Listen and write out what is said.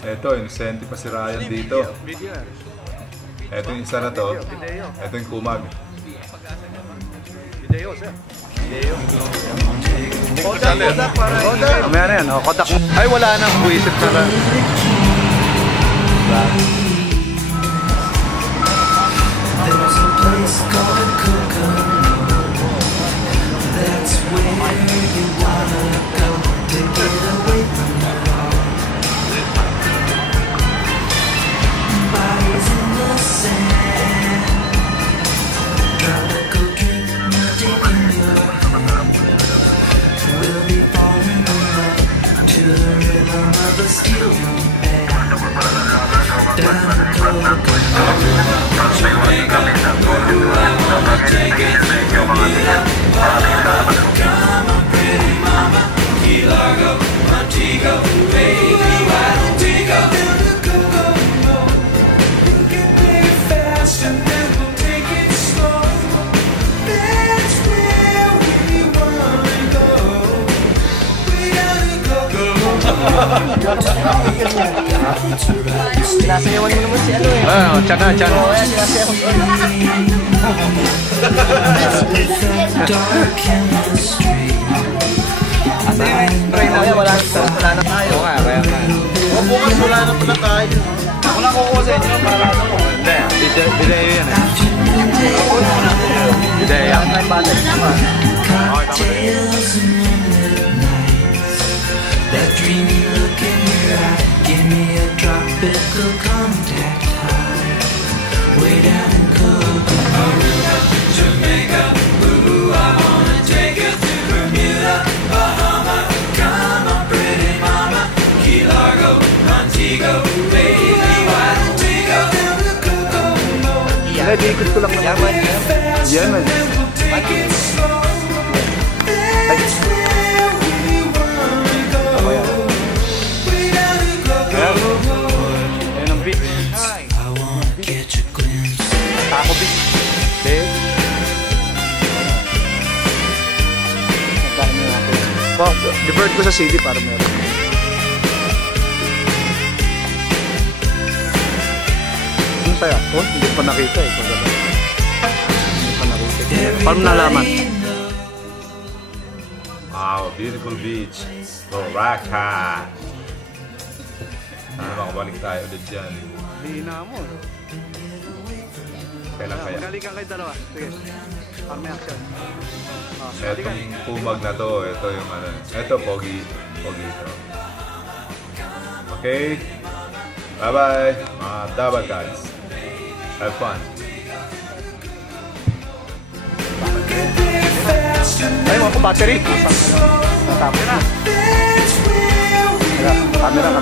Ito, inosente pa si Ryan dito. Ito yung isa na to. Ito yung kumag. Video, sir. Video. Kodak para. Mamaya na yan, kodak. Ay, wala nang buwisit na lang. There's a place called Kokomo. That's where you wanna go to get away from the law. Bodies in the sand. Tropical drink melting in your hand. We'll be falling in love to the rhythm of a steel drum band. Down Kokomo. Jamaica, ooh, I wanna take it from you. Come on, pretty mama, Key Largo, Montego, baby, why don't we go to the Kokomo? We can take it fast and then we'll take it slow. That's where we wanna go. We gotta go, Sinasayawan mo naman si ano eh. Tiyan na. Wala na tayo. Oo nga, kaya nga. Bukas wala na pala tayo. Wala kukuha sa inyo para ano. Hindi, video yan eh. Video yan. That dreamy look in your eye, give me a tropical contact high. Way down in Kokomo, Jamaica, ooh, I wanna take you to Bermuda, Bahama. Come on, pretty mama, Key Largo, Montego, baby, why don't we go down to Kokomo? Ikot ko lang naman. Yan man. Take it slow. That's where we wanna go. We gotta go. Ayun ang beat. I wanna get your glimpse. Ako beat. Beat. Divert ko sa CD para meron. Ano tayo? Oh, hindi pa nakita eh. Hindi pa nakita. Paano nalaman? Wow, beautiful beach. Boracay. Sana makabalik tayo ulit dyan. Hina mo. Kailan kaya? Magalikan kayo dalawa. Sige. Parang may action. Etong kumag na to, ito yung ano. Ito, pogi. Pogi ito. Okay. Bye-bye, mga Dabar guys. Have fun. Ay, mga battery. Natapos na. Camera na.